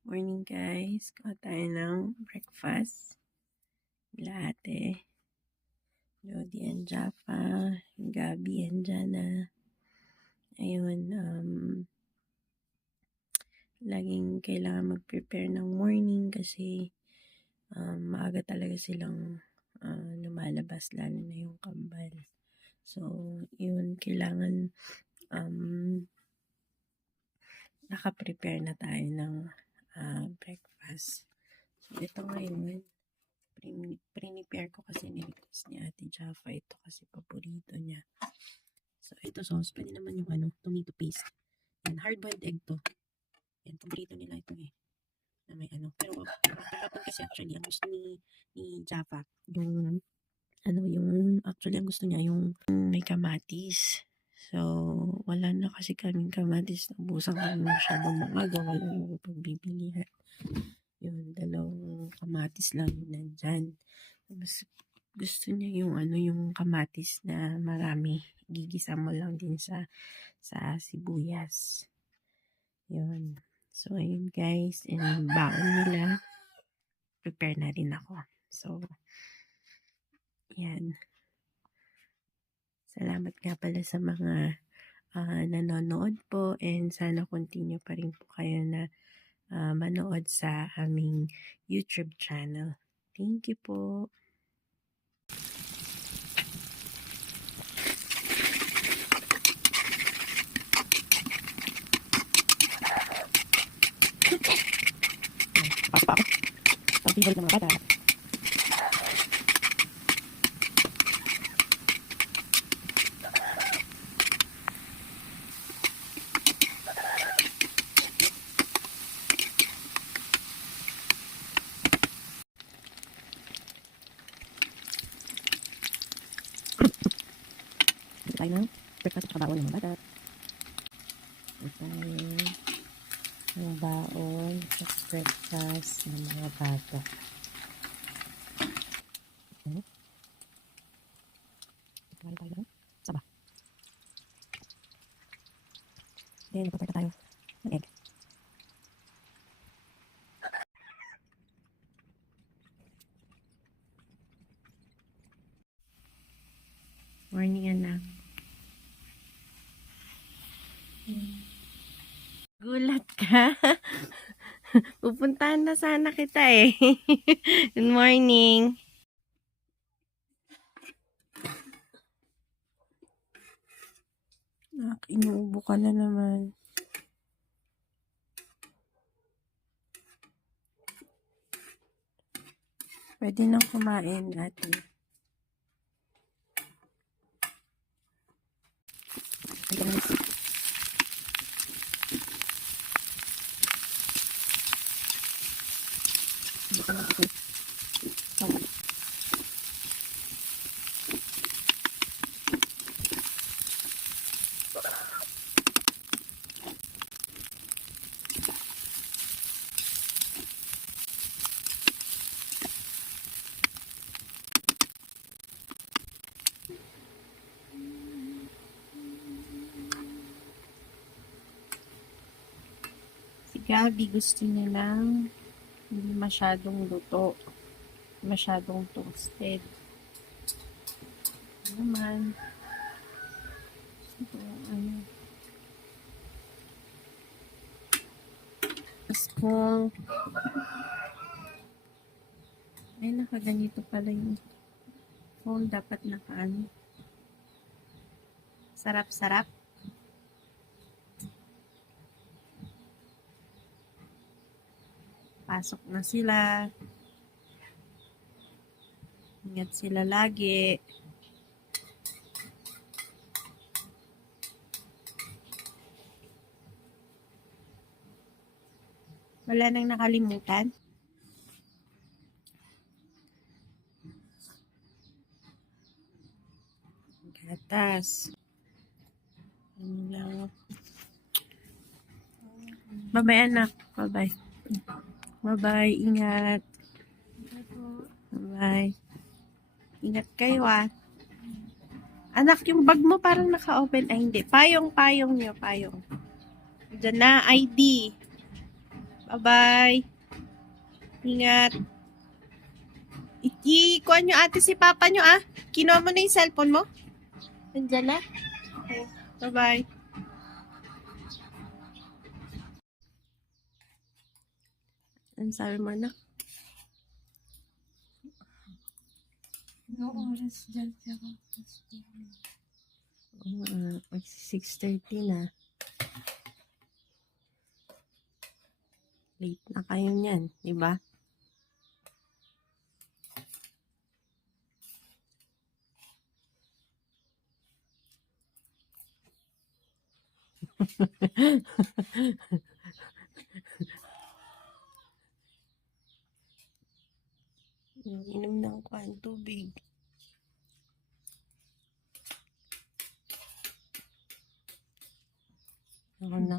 Morning guys, kuha tayo ng breakfast. Latte. Lodi and Jaffa. Gabi and Jana. Ayun, um, laging kailangan mag-prepare ng morning kasi um, maaga talaga silang uh, lumalabas, lalo na yung kambal. So, yun, kailangan um, naka-prepare na tayo ng ah, breakfast. So, ito ngayon, prin- prepare ko kasi ni-request ni Ate Jaffa. Ito kasi paborito niya. So, ito sauce. Pwede naman yung ano, tomato paste. Yan, hard-boiled egg to. Yan, paborito nila ito eh. Na may ano. Pero, kahapon kasi actually, ang gusto ni, ni Jaffa, yung, ano, yung, actually, ang gusto niya, yung may kamatis. So, wala na kasi kaming kamatis. Nabusan kami masyadong maaga. Wala na pagbibilihan. Yun, dalawang kamatis lang yun nandyan. Mas gusto niya yung ano, yung kamatis na marami. Gigisa mo lang din sa sa sibuyas. Yun. So, ayun guys. And baon nila. Prepare na rin ako. So, yan. Salamat nga pala sa mga ah, nanonood po and sana continue pa rin po kayo na ah, manood sa aming YouTube channel. Thank you po. Pasok pa ako. Favorite ng. Ito tayo ng breakfast at kabaon ng mga bata. Ito tayo ng baon sa breakfast ng mga bata. Ano? Kumain tayo ng saba. Then, magpaparta tayo ng egg. Morning, anak. Gulat ka? Pupuntahan na sana kita eh. Good morning. Nak, inuubo ka na naman. Pwede nang kumain, ate. Pwede nang Bukan ako. Tama. Gabi gusto niya ng hindi masyadong luto. Masyadong toasted. Ano naman. Ito, ano. Mas kung ay nakaganito pala yung phone dapat nakaano. Sarap-sarap. Pasok na sila. Ingat sila lagi. Wala nang nakalimutan. Gatas. Ano lang. Bye-bye anak. Bye-bye. Bye-bye. Ingat. Bye. Ingat kayo ah. Anak, yung bag mo parang naka-open. Ay, hindi. Payong, payong niyo, payong. Diyan na, ID. Bye-bye. Ingat. Ikuan nyo ate si papa nyo ah. Kinuha mo na yung cellphone mo? Nandiyan na? Okay. Bye-bye. Sabi mo anak? Ano oras dyan siya Uh, mag 6.30 na. Late na kayo niyan, di ba? Inom ng kwan, tubig. Ako na.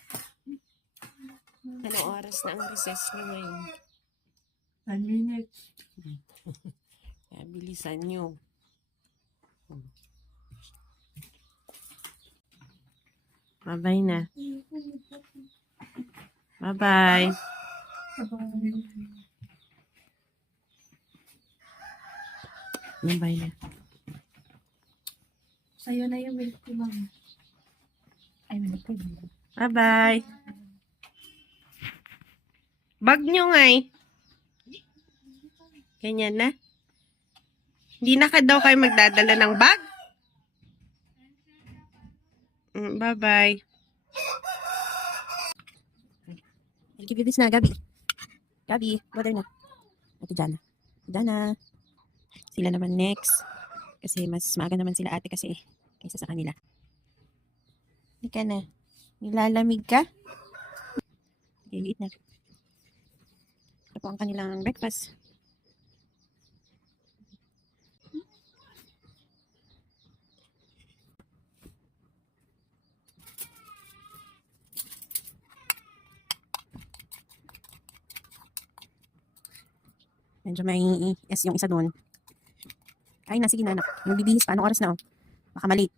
oras na ang recess niyo ngayon? 10 minutes. Kaya bilisan niyo. Bye-bye na. Bye-bye. Bye-bye na. Sa'yo na yung milk ko, mama. Ay, milk ko. Bye-bye. Bag nyo nga eh. Ganyan na. Hindi na ka daw kayo magdadala ng bag? Mm, Bye-bye. Nagkibibis na, Gabi. Gabi, brother na. Ate Jana. Jana. Sila naman next. Kasi mas maaga naman sila ate kasi kaysa sa kanila. Hindi ka na. Nilalamig ka? Lilit na. Po ang kanilang breakfast. Medyo may S yung isa doon. Ay na, sige na anak. Magbibihis pa. Anong oras na oh? Baka malate.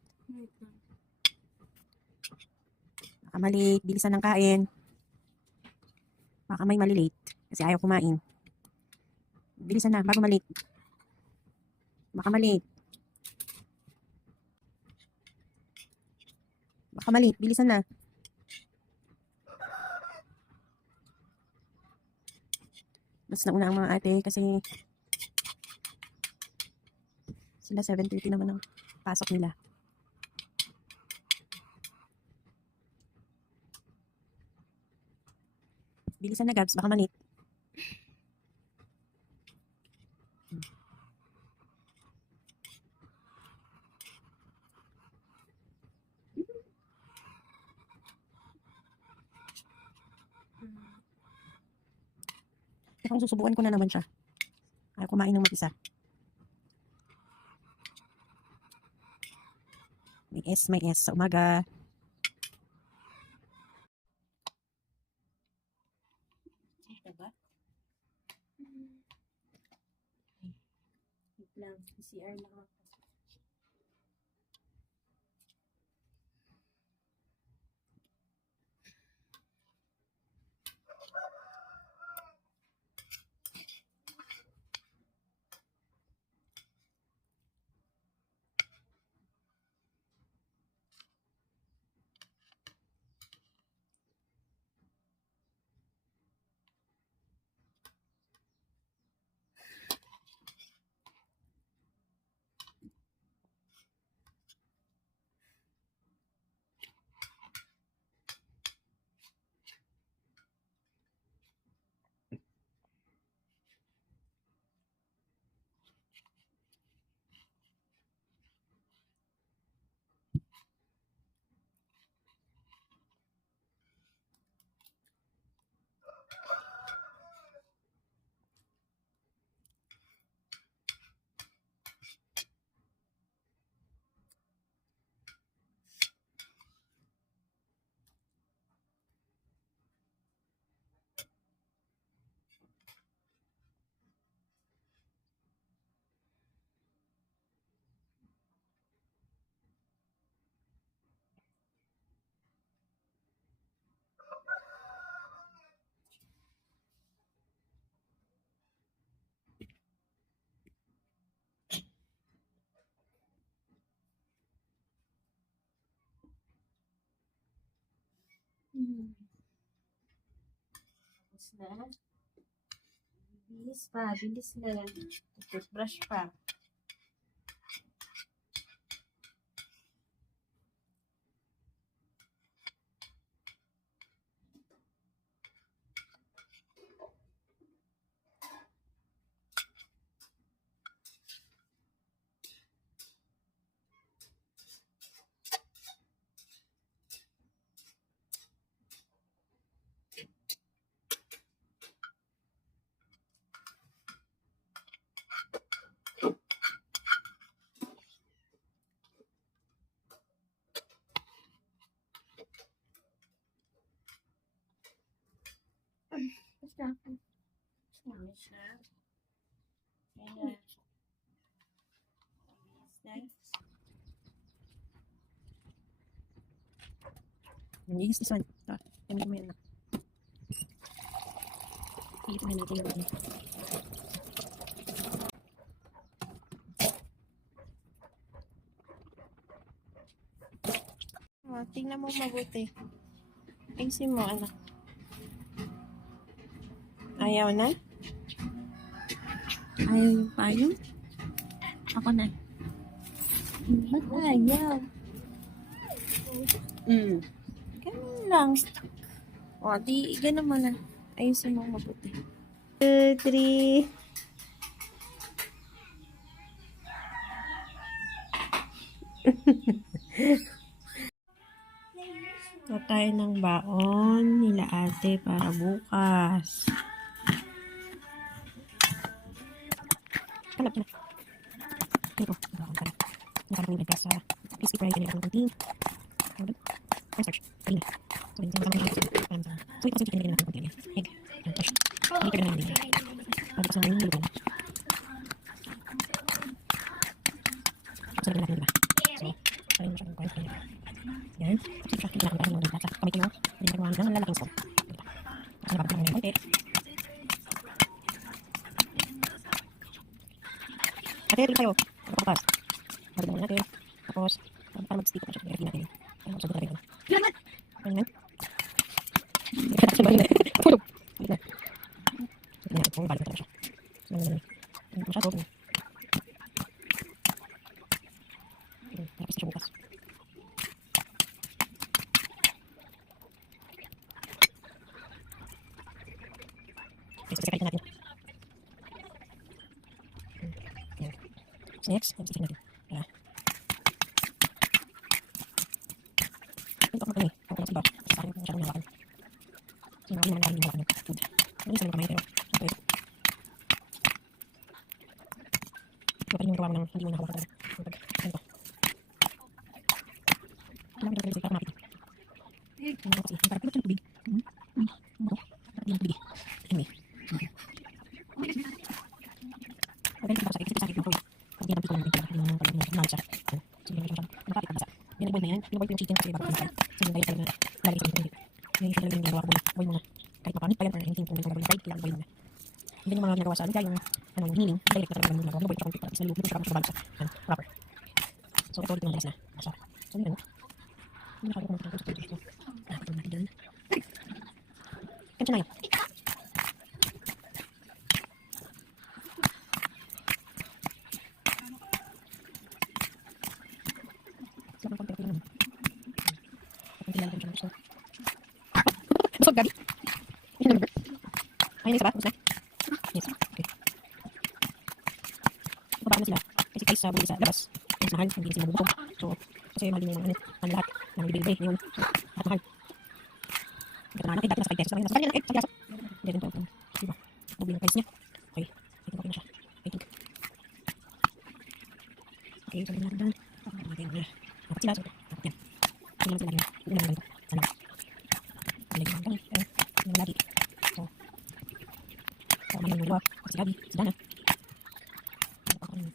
Baka malate. Bilisan ng kain. Baka may malilate. Kasi ayaw kumain. Bilisan na, bago malate. Baka malate. Baka malate, bilisan na. Mas nauna ang mga ate kasi sila 7.30 naman ang pasok nila. Bilisan na, Gabs. Baka manit. Kung susubukan ko na naman siya. Ayaw kumain ng mag-isa. May S, may S sa umaga. Lang. CR lang Hmm. Tapos na. Bilis pa, bilis na. Toothbrush pa. Basta ako. Na. Ayan na. Bilis na. Use this one. Ito. Mo yan na. Iipin na natin yung. Oh, tingnan mo mabuti. Ayusin mo, anak. Ayaw na? Ayaw yung payo? Ako na. Ba't ayaw? Mm. Ganun lang. O, di, ganun mo na. Ayusin mo mabuti. Two, three. Ito tayo ng baon nila ate para bukas. Kalap na. Ito po. Baon pala. Nakarapin ka sa crispy fry kanila ang kunting. Ano ba? Cornstarch. Ayun na. So, yun. Sama-sama nila. Parang sa- So, ito kasi chicken nila ng kunting. Egg. Ayan, fresh. Hindi ka na naman din. Pagkas naman yung lugaw. So, lagyan natin, diba? So, ayun mo siya ng cornstarch. Yan. Tapos siya, kinakanta ng mga sa kamay ko mo. Hindi na gawin ng lalaking sauce. Diba? Tapos nababot naman ng konti. Ate, tuloy tayo. Ano pa Babad naman natin. Tapos, para mag-stick pa siya. Lagyan natin. Ayun, so, dito Salamat! Ayun na. Tapos, sabay na. Tulog. Ayun na. So, tingnan natin kung balik na talaga siya. So, ayun na. Ayun, masyado. Ayun. Ayun, tapos siya bukas. Okay, so, sakalitan natin. Ayan. So, next, tapos natin. Ayan. Ito ako kami. Ako lang sa iba. Sa akin, masyadong nawakan. So, marami naman namin nawakan ng food. Mali sa mga kamay, pero syempre. Rin yung gawa mo ng hindi mo nahawakan talaga. Yung pag, ganito. Kailangan daw talaga para mapit. Ano kasi, para pinot yung tubig. Hmm? Hmm. Ano? Para di yung tubig. Anyway. Okay, para sa kasi sakit ng tubig. Pag di natin ko lang yung pag yung pag yung pag siya. So, naman siya. Nakapit ka ba sa? Yan na yan. Pinaboy ko yung chicken kasi bago kumakain. So, yung diet talaga lalagay sa tubig. Yung isa talaga yung ginagawa ko. Boy muna. Kahit mapanit pa yan or anything kung may gagawin fried, kailangan boy muna. Then yung mga ginagawa sa ano, yung ano, yung healing, direct na talaga yung ginagawa. Boy, tsaka yung para sa. Ano, proper. So, ito ulit yung madalas na. Masarap. So, yun ano. Hindi na kaya kung ito sa dito. Ah, ito natin dyan. Kaya na yun. So, siya. Busog, Gabi. Yun na, number. Ayun na isa ba? Tapos na? Yes. Okay. Babaan na sila. Kasi guys, sa buli sa labas, mas mahal, hindi sila bubukog. So, kasi mahal din yung ano, ang lahat ng ngayon. So, lahat mahal. Ito na, dati nasa 5 pesos. Sabi nasa, eh, sabi nasa. Hindi rin to. ito. Diba? Doble yung price niya. Okay. I think okay na siya. I think. Okay, sabi natin doon. Okay, natin na. Dapat sila, so, dapat yan. Hindi naman sila lagi na. Hindi naman ganito. Sana. Lagi naman kami. Pero, hindi naman lagi. So, so, mahal yung dalawa. Si Gabi, si Dana. Ano pa ako nun?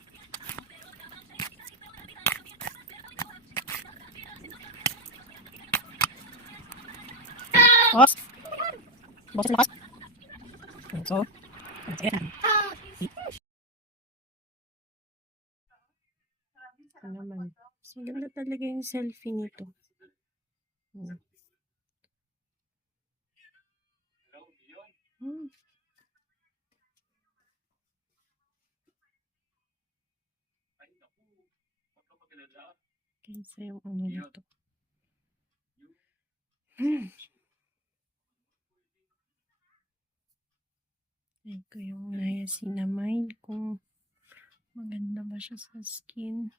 Boss, ang lakas! So, sige na. Ano naman. Ganda talaga yung selfie nito. Hmm. Hmm. Kaysa yung ano na Yun. to. Yung Hmm. Ay ko yung niacinamide kung maganda ba siya sa skin.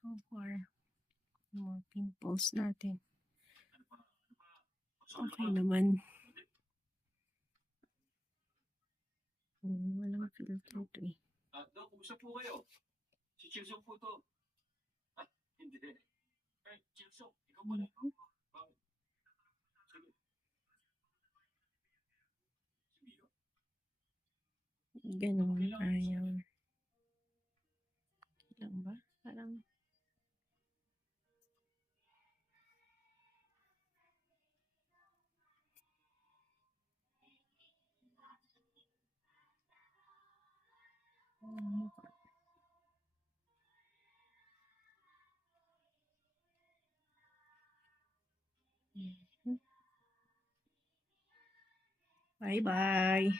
So far, mga pimples natin. Okay naman. Hmm, walang filter to eh. Ah, Dok, kumusta po kayo? Si Chilsong po to. Ah, hindi. Eh, Chilsong, ikaw pala. Bakit? Sige. Si Mio? Ganon, ayaw. Okay lang ba? Parang Hmm. Mhm. Bye-bye.